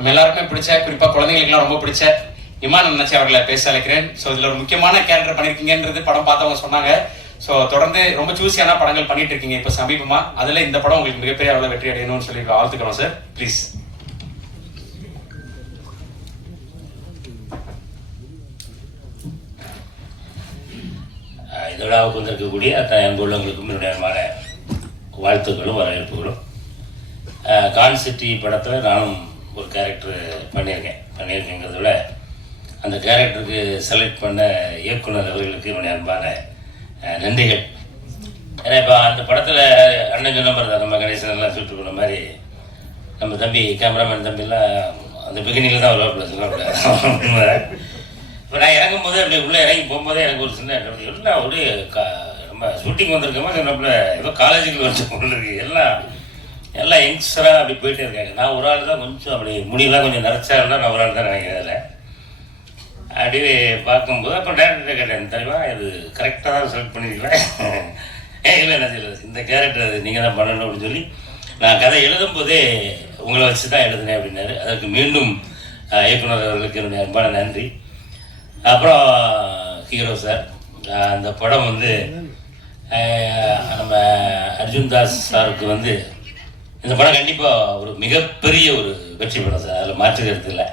நம்ம எல்லாருக்குமே பிடிச்ச, குறிப்பாக குழந்தைங்களுக்குலாம் ரொம்ப பிடிச்ச இமான் அண்ணாச்சி அவர்களை பேச அழைக்கிறேன். ஸோ இதில் ஒரு முக்கியமான கேரக்டர் பண்ணியிருக்கீங்கன்றது படம் பார்த்தவங்க சொன்னாங்க. ஸோ தொடர்ந்து ரொம்ப சூஸியான படங்கள் பண்ணிட்டு இருக்கீங்க இப்போ சமீபமாக. அதில் இந்த படம் உங்களுக்கு மிகப்பெரிய அளவில் வெற்றி அடையணும்னு சொல்லி வாழ்த்துக்கிறோம் சார். ப்ளீஸ். இதோட வந்திருக்கக்கூடிய எங்கள் உள்ளவங்களுக்கும் என்னுடைய வாழ்த்துக்களும் வரவேற்புகளும். கான் சிட்டி படத்தில் நானும் ஒரு கேரக்டர் பண்ணியிருக்கேங்கிறத விட அந்த கேரக்டருக்கு செலக்ட் பண்ண இயக்குனர் அவர்களுக்கு என்னுடைய அன்பான நன்றிகள். ஏன்னா இப்போ அந்த படத்தில் அண்ணன் சொன்ன மாதிரி தான், நம்ம கணேசன் எல்லாம் சுட்டு போன மாதிரி நம்ம தம்பி கேமராமேன் தம்பிலாம் அந்த பிகினிங்கில் தான் வருவாப்பில் சொல்லக்கூடாது. இப்போ நான் இறங்கும் போதே அப்படி உள்ளே இறங்கி போகும்போதே எனக்கு ஒரு சின்ன எல்லாம் ஒரு நம்ம ஷூட்டிங் வந்திருக்கோமோ நம்மள ஏதோ காலேஜுக்கு வந்து எல்லாம் யங்ஸ்டராக அப்படி போயிட்டே இருக்காங்க. நான் ஒரு ஆள் தான் கொஞ்சம் அப்படி முடியெல்லாம் கொஞ்சம் நரைச்சாலும் நான் ஒரு ஆள் தான் நினைக்கிறேன். அதில் அப்படியே பார்க்கும்போது அப்புறம் டேரக்டர் கேட்டேன், தெரியுமா இது கரெக்டாக தான் செலக்ட் பண்ணிருக்கலாம். இல்லை என்ன இல்லை, இந்த கேரக்டர் அது நீங்கள் தான் பண்ணணும் அப்படின்னு சொல்லி நான் கதை எழுதும் போதே உங்களை வச்சு தான் எழுதுனேன் அப்படின்னாரு. அதற்கு மீண்டும் இயக்குனர் அவர்களுக்கு என்னுடைய அன்பான நன்றி. அப்புறம் ஹீரோ சார், அந்த படம் வந்து நம்ம அர்ஜுன் தாஸ் சாருக்கு வந்து இந்த படம் கண்டிப்பாக ஒரு மிகப்பெரிய ஒரு வெற்றி படம் சார், அதில் மாற்று கருத்து இல்லை.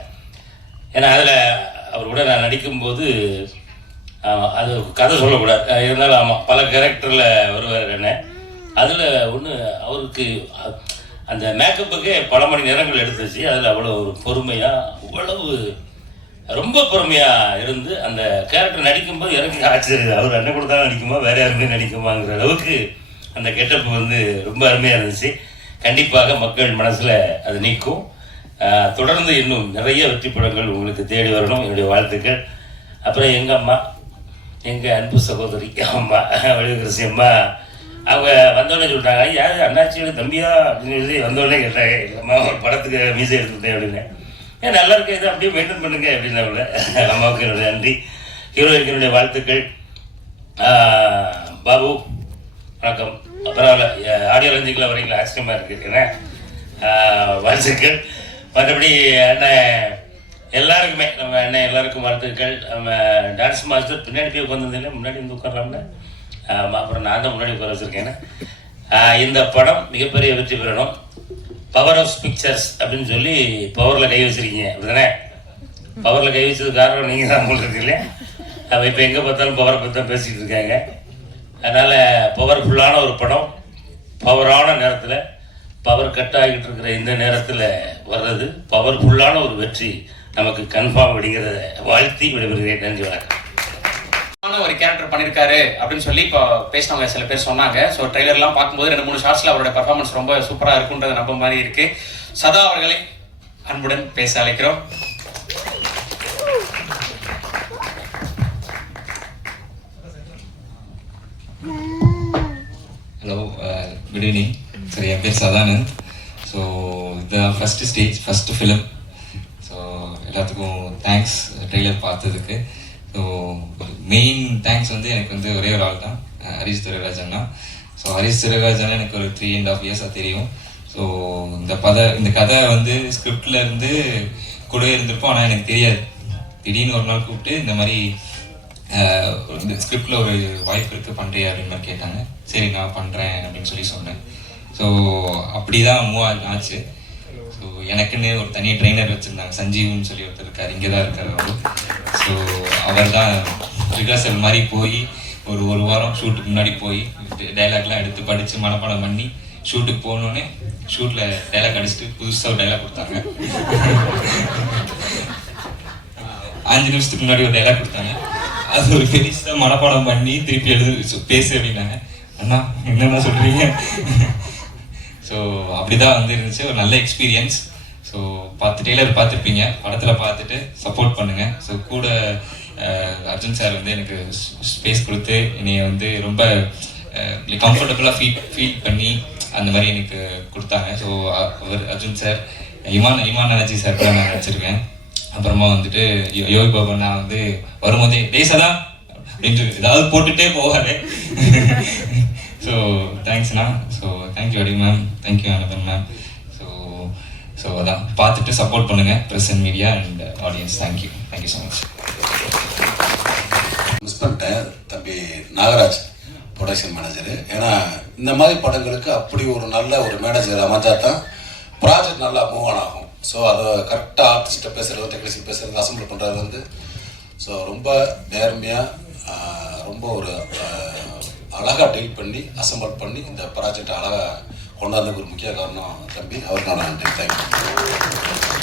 ஏன்னா அதில் அவர் கூட நான் நடிக்கும்போது அது கதை சொல்லக்கூடாது இருந்தாலும் ஆமாம் பல கேரக்டரில் வருவார் என்ன. அதில் ஒன்று அவருக்கு அந்த மேக்கப்புக்கே பல மணி நேரங்கள் எடுத்துச்சு. அதில் அவ்வளோ ஒரு பொறுமையாக அவ்வளவு ரொம்ப பொறுமையாக இருந்து அந்த கேரக்டர் நடிக்கும்போது எனக்கு ஆச்சரியம், அவர் அண்ணன் கூட தான் நடிக்குமா வேறு யாருமே நடிக்குமாங்கிற அளவுக்கு அந்த கெட்டப்பு வந்து ரொம்ப அருமையாக இருந்துச்சு. கண்டிப்பாக மக்கள் மனசில் அது நிற்கும். தொடர்ந்து இன்னும் நிறைய வெற்றி படங்கள் உங்களுக்கு தேடி வரணும், என்னுடைய வாழ்த்துக்கள். அப்புறம் எங்கள் அம்மா, எங்கள் அன்பு சகோதரி அம்மா வழிகிருசி அம்மா, அவங்க வந்தோடனே சொல்லிட்டாங்க, யார் அண்ணாச்சியோட தம்பியா அப்படின்னு சொல்லி வந்தோடனே கேட்டாங்க, இல்லைம்மா ஒரு படத்துக்கு மீசை எடுத்துட்டேன் அப்படின்னு. ஏன் நல்லா இருக்கு, இதை அப்படியே மெயின்டைன் பண்ணுங்க அப்படின்னாங்கள. அம்மாவுக்கு என்னுடைய நன்றி. ஹீரோயினுக்கு என்னுடைய வாழ்த்துக்கள். பாபு வணக்கம். பரவாயில்ல, ஆடியோ லஞ்சுக்குள்ள வரீங்களா, ஆச்சரியமாக இருக்குது. ஏன்னா வாழ்த்துக்கள். மற்றபடி அண்ணன் எல்லாருக்குமே நம்ம அண்ணன் எல்லாருக்கும் வாழ்த்துக்கள். நம்ம டான்ஸ் மாஸ்டர் பின்னாடி போய் உட்காந்துருந்தீங்க, முன்னாடி வந்து உட்காரலாம்ல. அப்புறம் நான் தான் முன்னாடி உட்கார வச்சுருக்கேன். இந்த படம் மிகப்பெரிய வெற்றி பெறணும். பவர் ஆஃப் பிக்சர்ஸ் அப்படின்னு சொல்லி பவரில் கை வச்சுருக்கீங்க அப்படிதானே. பவரில் கை வச்சது காரணம் நீங்கள் தான் உங்களுக்கு இல்லையா. அவள் இப்போ எங்கே பார்த்தாலும் பவரை பற்றி தான் பேசிகிட்டு இருக்காங்க. அதனால் பவர்ஃபுல்லான ஒரு படம், பவரான நேரத்தில், பவர் கட் ஆகிட்டு இருக்கிற இந்த நேரத்தில் வர்றது பவர்ஃபுல்லான ஒரு வெற்றி நமக்கு கன்ஃபார்ம் அப்படிங்கிறத வாழ்த்தி விடைபெறுகிறேன். நன்றி, வணக்கம். ஒரு கேரக்டர் பண்ணியிருக்காரு அப்படின்னு சொல்லி இப்போ பேசினவங்க சில பேர் சொன்னாங்க. ஸோ ட்ரெய்லர்லாம் பார்க்கும்போது 2-3 ஷார்ட்ஸில் அவரோட பர்ஃபார்மன்ஸ் ரொம்ப சூப்பராக இருக்குன்றது நம்ப மாதிரி இருக்கு. சதா அவர்களை அன்புடன் பேச அழைக்கிறோம். Hello, good evening. சரி, என் பேர் சதானந்த். ஸோ இந்த ஃபஸ்ட்டு ஃபிலிம். ஸோ எல்லாத்துக்கும் தேங்க்ஸ் ட்ரெய்லர் பார்த்ததுக்கு. ஸோ மெயின் தேங்க்ஸ் வந்து எனக்கு வந்து ஒரே ஒரு ஆள் தான், ஹரிஷ் துரைராஜன்னா. ஸோ ஹரிஷ் துரைராஜன்னா எனக்கு ஒரு 3.5 இயர்ஸாக தெரியும். ஸோ இந்த கதை வந்து ஸ்கிரிப்டில் இருந்து கூட இருந்திருப்போம், ஆனால் எனக்கு தெரியாது. திடீர்னு ஒரு நாள் கூப்பிட்டு இந்த மாதிரி இந்த ஸ்கிரிப்டில் ஒரு வாய்ப்பு இருக்குது பண்ணுறியா அப்படின்னு மாதிரி கேட்டாங்க. சரி நான் பண்ணுறேன் அப்படின்னு சொல்லி சொன்னேன். ஸோ அப்படி தான் மூவ் ஆச்சு. ஸோ எனக்குன்னு ஒரு தனி ட்ரெயினர் வச்சுருந்தாங்க, சஞ்சீவ்னு சொல்லி ஒருத்தர் இருக்கார், இங்கே தான் இருக்கார் அவர். ஸோ அவர் தான் ரிஹர்சல் மாதிரி போய் ஒரு வாரம் ஷூட்டுக்கு முன்னாடி போய் டைலாக்லாம் எடுத்து படித்து மனப்பாடம் பண்ணி ஷூட்டுக்கு போகணுன்னே ஷூட்டில் டைலாக் அடிச்சுட்டு புதுசாக ஒரு டைலாக் கொடுத்தாங்க. 5 நிமிஷத்துக்கு முன்னாடி ஒரு டைலாக் கொடுத்தாங்க. அது ஒரு பெருசாக மனப்பாடம் பண்ணி திருப்பி பேசு அப்படின்னாங்க. அண்ணா என்னென்ன சொல்கிறீங்க. ஸோ அப்படிதான் வந்து இருந்துச்சு, ஒரு நல்ல எக்ஸ்பீரியன்ஸ். ஸோ ட்ரெய்லர் பார்த்துருப்பீங்க, படத்தில் பார்த்துட்டு சப்போர்ட் பண்ணுங்கள். ஸோ கூட அர்ஜுன் சார் வந்து எனக்கு ஸ்பேஸ் கொடுத்து என்னைய வந்து ரொம்ப கம்ஃபர்டபுளாக ஃபீல் பண்ணி அந்த மாதிரி எனக்கு கொடுத்தாங்க. ஸோ அவர் அர்ஜுன் சார், இமான் அனர்ஜி சார் கூட நான் நடிச்சிருக்கேன். அப்புறமா வந்துட்டு யோகி பாபா நான் வந்து வரும்போதே பேசதா அப்படின்னு ஏதாவது போட்டுகிட்டே போவாரு. ஸோ தேங்க்ஸ்ண்ணா. ஸோ தேங்க்யூ அடி மேம், தேங்க்யூ அனபன் மேம். ஸோ ஸோ அதான் பார்த்துட்டு சப்போர்ட் பண்ணுங்கள் press and media and audience. Thank you so much. Miss பண்ணிட்டேன் தம்பி நாகராஜ் ப்ரொடக்ஷன் மேனேஜரு. ஏன்னா இந்த மாதிரி படங்களுக்கு அப்படி ஒரு நல்ல ஒரு மேனேஜர் அமைஞ்சா தான் ப்ராஜெக்ட் நல்லா மூவ் ஆன் ஆகும். ஸோ அதை கரெக்டாக ஆர்டிஸ்ட்டை பேசுகிறது, டெக்னீஷியன் பேசுகிறது, அசம்பிள் பண்ணுறது வந்து ஸோ ரொம்ப நேர்மையாக ரொம்ப ஒரு அழகாக டீல் பண்ணி அசம்பிள் பண்ணி இந்த ப்ராஜெக்டை அழகாக கொண்டாடுறதுக்கு ஒரு முக்கிய காரணம் தம்பி. அவருக்கு நான் நன்றி. தேங்க்யூ.